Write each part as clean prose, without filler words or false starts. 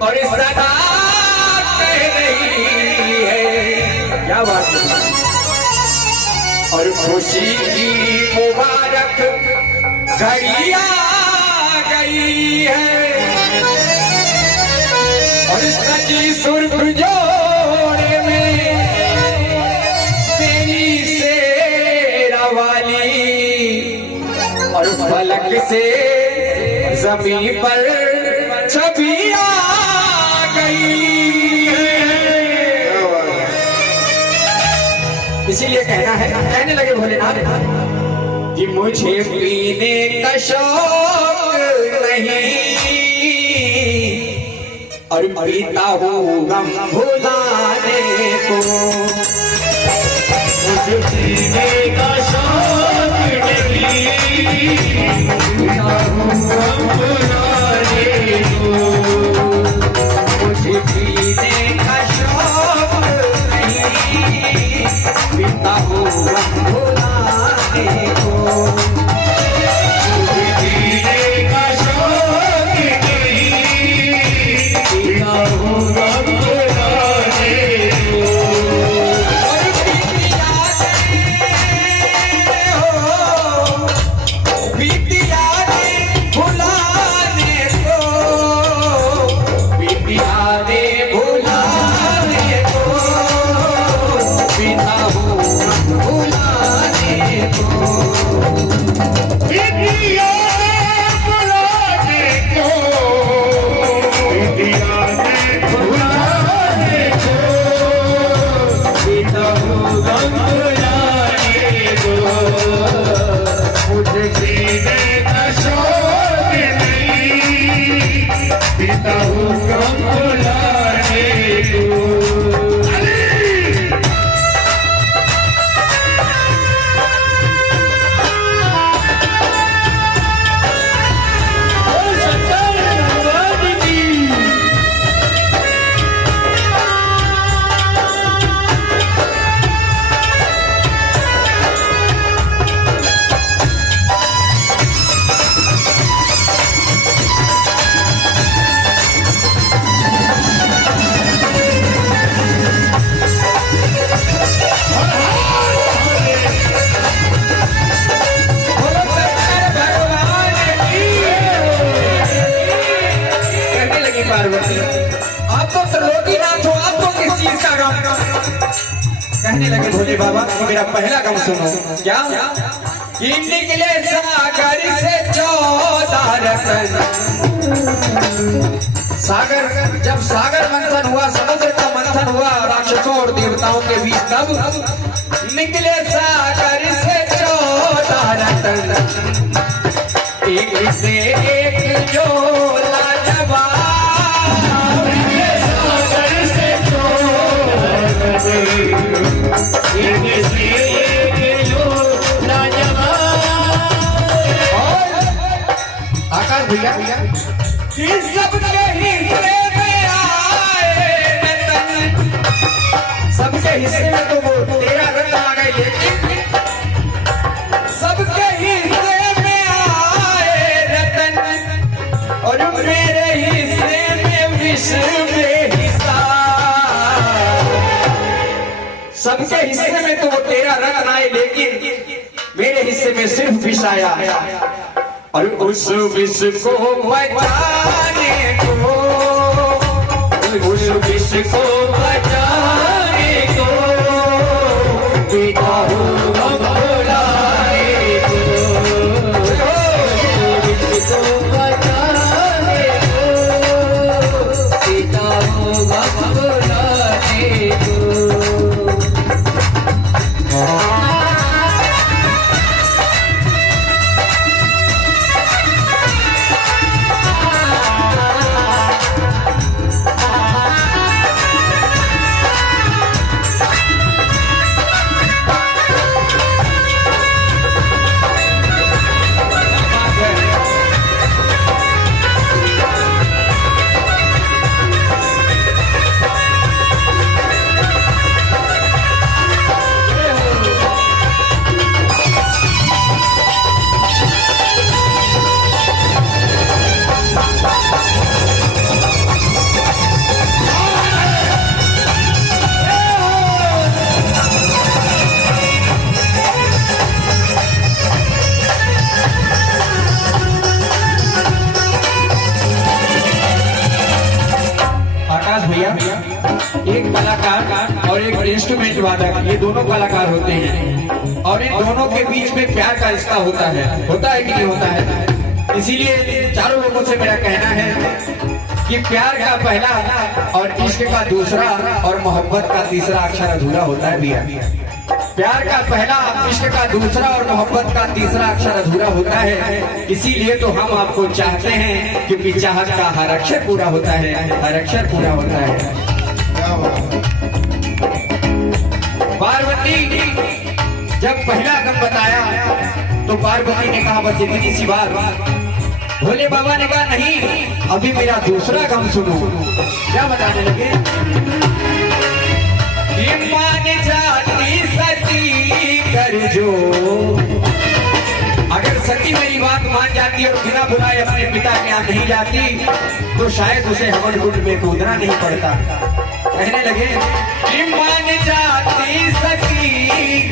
और सदा क्या बात है। और खुशी की मुबारक घड़ी आ गई है और सजी सुर्ख जोड़े में तेरी शेरा वाली और फलक से जमीन पर छवि आ गई। इसीलिए कहने लगे भोलेनाथ कि मुझे पीने का शौक नहीं और पीता हूँ गम भुलाने को। मुझे पीने का शौक नहीं पीता हूँ गम भुलाने को। मुझे पीने का शौक नहीं पीता हूँ गम भुलाने को। मुझे पीने का शौक नहीं पीता हूँ गम भुलाने को। और बीती यादें भुलाने को, बीती यादें भुलाने को, पीता हूँ भुलाने को। बीती यादें भुलाने को, बीती यादें भुलाने को, पीता हूँ गम भुलाने को। मुझे जीने का शौक नहीं पीता हूँ गम भुलाने को। आप तो त्रिलोकीनाथ हो, आपको किस चीज का गम? कहने लगे भोले बाबा मेरा पहला गम सुनो। क्या? कि निकले सागर से 14 रतन। सागर, जब सागर मंथन हुआ, समुद्र का मंथन हुआ राक्षसों और देवताओं के बीच, तब निकले सागर से 14 रतन। एक से एक जो लाजवाब, आकाश भैया सबके हिस्से में आए रतन, सबके हिस्से में तो वो 13 रत्न आ गए, लेकिन सबके हिस्से में आए रतन और मेरे हिस्से में विष में हिस्सा। सबके हिस्से में तो वो 13 रत्न आए, लेकिन मेरे हिस्से में सिर्फ विष आया। और उस विष को बचाने को, उस विष को बचाने को पीता हूँ गम भुलाने को। विष को बचाने को पीता हूँ गम भुलाने को। इंस्ट्रूमेंट वादक, ये दोनों कलाकार होते हैं और इन दोनों के बीच में प्यार का रिश्ता होता है कि नहीं होता है। इसीलिए चारों लोगों से मेरा कहना है कि प्यार का पहला और इश्क का दूसरा और मोहब्बत का तीसरा अक्षर अधूरा होता है भैया। प्यार का पहला, इश्क का दूसरा और मोहब्बत का तीसरा अक्षर अधूरा होता है। इसीलिए तो हम आपको चाहते हैं क्योंकि चाहत का हर अक्षर पूरा होता है, हर अक्षर पूरा होता है। पार्वती जब पहला गम बताया तो पार्वती ने कहा बस इतनी सी बात। भोले बाबा ने कहा नहीं, अभी मेरा दूसरा गम सुनो। क्या बताने लगे? मान जाती सती कर जो, अगर सती मेरी बात मान जाती और बिना बुलाए अपने पिता के यहाँ नहीं जाती तो शायद उसे हवन कुंड में कूदना नहीं पड़ता। कहने लगे मान जाती सती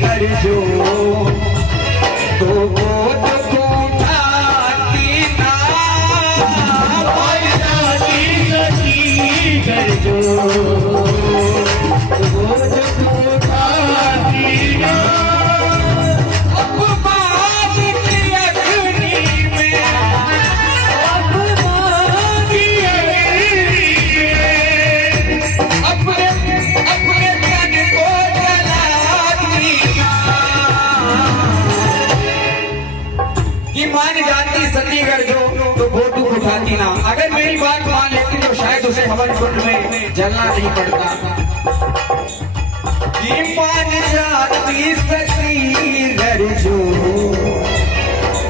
कर जो तो वो तो उठाती ना, मान जाती सती कर जो ना, अगर मेरी बात मान लेती तो शायद उसे हवन कुंड में जलना नहीं पड़ता। मान जाती सती घर जो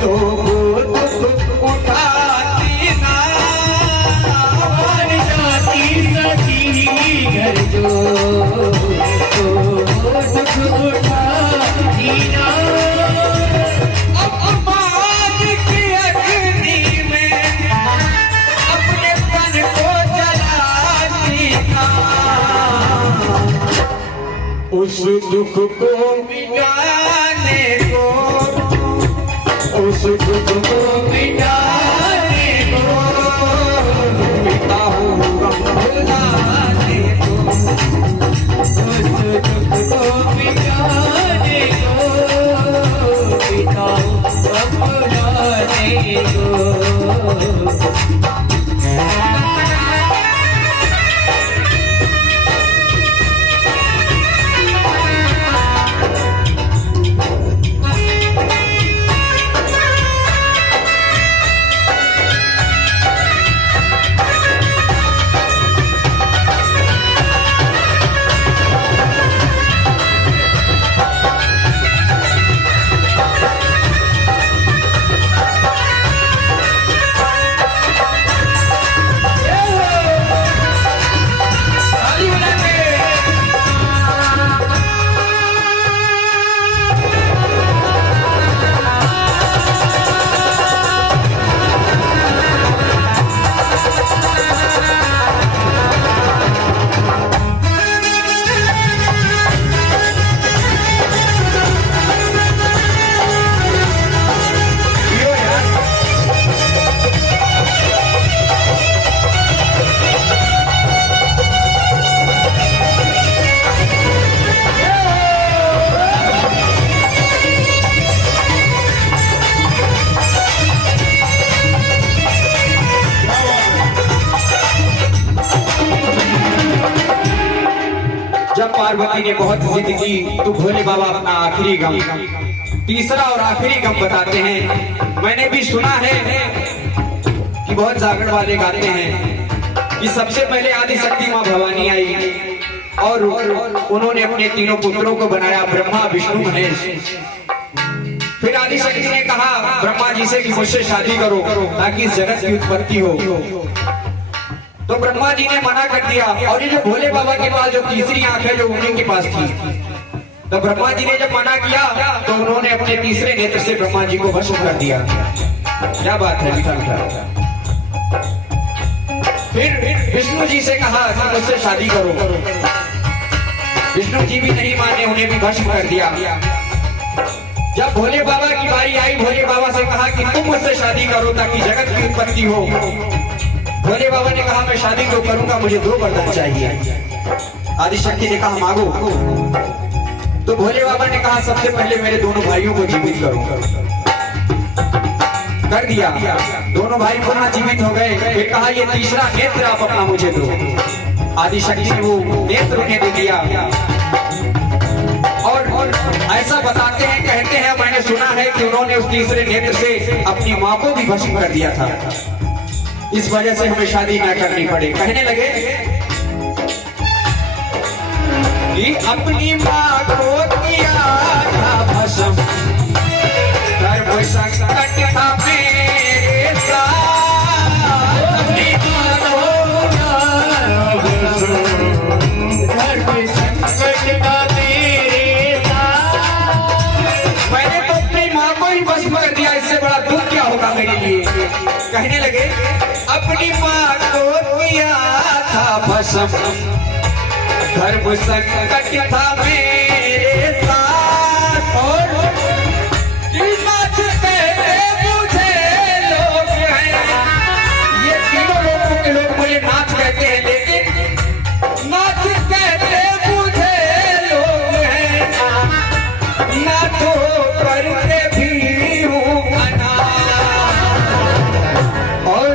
तो उठाती ना, मान जाती सती घर जो तो उठाती ना। उस दुख को मिटाने को, उस दुख को मिटाने को, पिता हूँ भुलाने को, उस दुख को मिटाने को, पिता हूँ भुलाने को। पार्वती ने बहुत जिद की तो भोले बाबा अपना आखिरी गम, तीसरा और आखिरी गम बताते हैं। मैंने भी सुना है कि बहुत जागरण वाले गाते हैं कि सबसे पहले आदि शक्ति माँ भवानी आई और उन्होंने अपने तीनों पुत्रों को बनाया, ब्रह्मा विष्णु महेश। फिर आदि शक्ति ने कहा ब्रह्मा जी से कि मुझसे शादी करो ताकि इस जगत की उत्पत्ति हो। तो ब्रह्मा जी ने मना कर दिया और ये जो भोले बाबा के पास जो तीसरी आंख है जो उन्हीं के पास थी, तो ब्रह्मा जी ने जब मना किया तो उन्होंने अपने तीसरे नेत्र से ब्रह्मा जी को भस्म कर दिया। क्या बात है लिखा। फिर विष्णु जी से कहा कि मुझसे शादी करो। विष्णु जी भी नहीं माने, उन्हें भी भस्म कर दिया। जब भोले बाबा की बारी आई, भोले बाबा से कहा कि तुम मुझसे शादी करो ताकि जगत की उत्पत्ति हो। भोले बाबा ने कहा मैं शादी क्यों करूंगा, मुझे 2 वरदान चाहिए। आदि शक्ति ने कहा मांगो। तो भोले बाबा ने कहा सबसे पहले मेरे दोनों भाइयों को जीवित करो। कर दिया, दोनों भाई पुनः जीवित हो गए। फिर कहा ये तीसरा नेत्र आप अपना मुझे दो। आदि शक्ति ने वो नेत्र उन्हें दे दिया। और ऐसा बताते हैं, कहते हैं, मैंने सुना है कि उन्होंने उस तीसरे नेत्र से अपनी माँ को भी भस्म कर दिया था। इस वजह से हमें शादी न करनी पड़े। कहने लगे कि अपनी माँ को किया था भस्म, धर्म संकट था मेरे साथ। अपनी माँ को धर्म संकट था मेरे साथ। मैंने तो अपनी माँ को ही भस्म कर दिया, इससे बड़ा दुख क्या होगा मेरे लिए। कहने लगे अपनी माँ को किया था भस्म, धर्म संकट था मेरे साथ। और नाथ कहते मुझे लोग हैं, ये तीनों लोगों के लोग मुझे नाथ कहते हैं, लेकिन नाथ कहते मुझे लोग हैं, नाथ करके भी हूँ अनाथ। और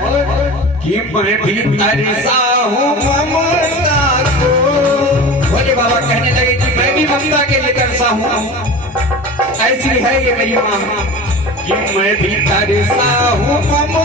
कि मैं भी तरसा हूँ ममता को। भोले बाबा कहने लगे कि मैं भी ममता के लिए तरसा हूँ। ऐसी है ये मेरी माँ कि मैं भी तरसा हूँ ममता